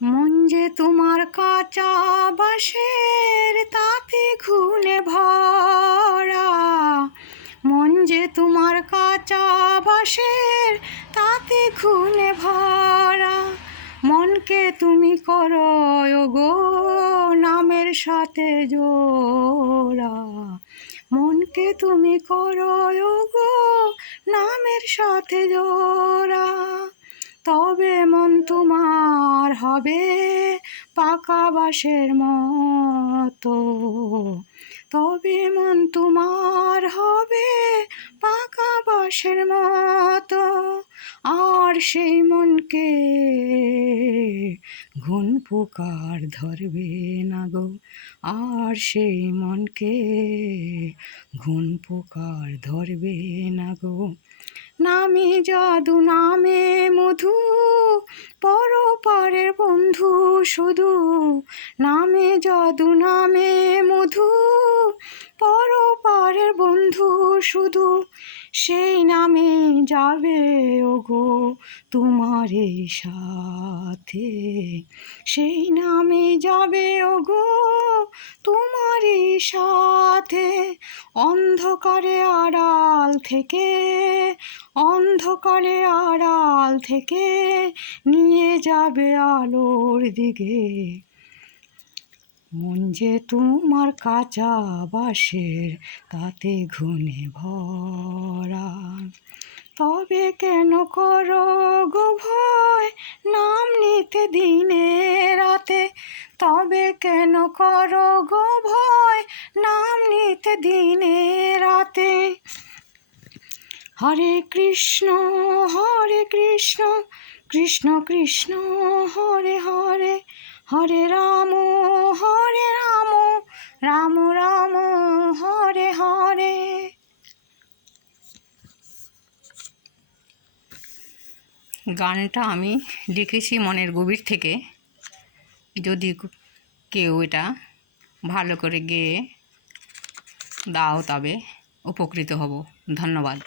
মন যে তোমার কাঁচা বাঁশের তাতে খুনে ভরা, মন যে তোমার কাঁচা বাঁশের তাতে খুনে ভরা। মনকে তুমি করো গো নামের সাথে জোড়া, মনকে তুমি করো গো নামের সাথে জোড়া। তবে মন তোমার হবে পাকা বাঁশের মতো, তবে মন তোমার হবে পাকা বাঁশের মতো। আর সেই মনকে ঘুন পোকার ধরবে না গো, আর সেই মনকে ঘুন পোকার ধরবে না গো। নামে জাদু নামে মধু পরপারের বন্ধু শুধু, নামে জাদু নামে মধু পরপারের বন্ধু শুধু। সেই নামে যাবে ওগো তোমারই সাথে, সেই নামে যাবে ওগো তোমারই সাথে। অন্ধকারে আড়াল থেকে, অন্ধকারে আড়াল থেকে নিয়ে যাবে আলোর দিকে। মন যে তোমার কাঁচা বাঁশের তাতে ঘুনে ভরা। তবে কেন করো গো ভয় নাম নিতে দিনে রাতে, তবে কেন করো গো ভয় নাম নিতে দিনে রাতে। হরে কৃষ্ণ কৃষ্ণ কৃষ্ণ হরে হরে, হরে রাম রাম রাম হরে হরে। গানটা আমি লিখেছি মনের গভীর থেকে। যদি কেউ এটা ভালো করে গেয়ে দাও তবে উপকৃত হব। ধন্যবাদ।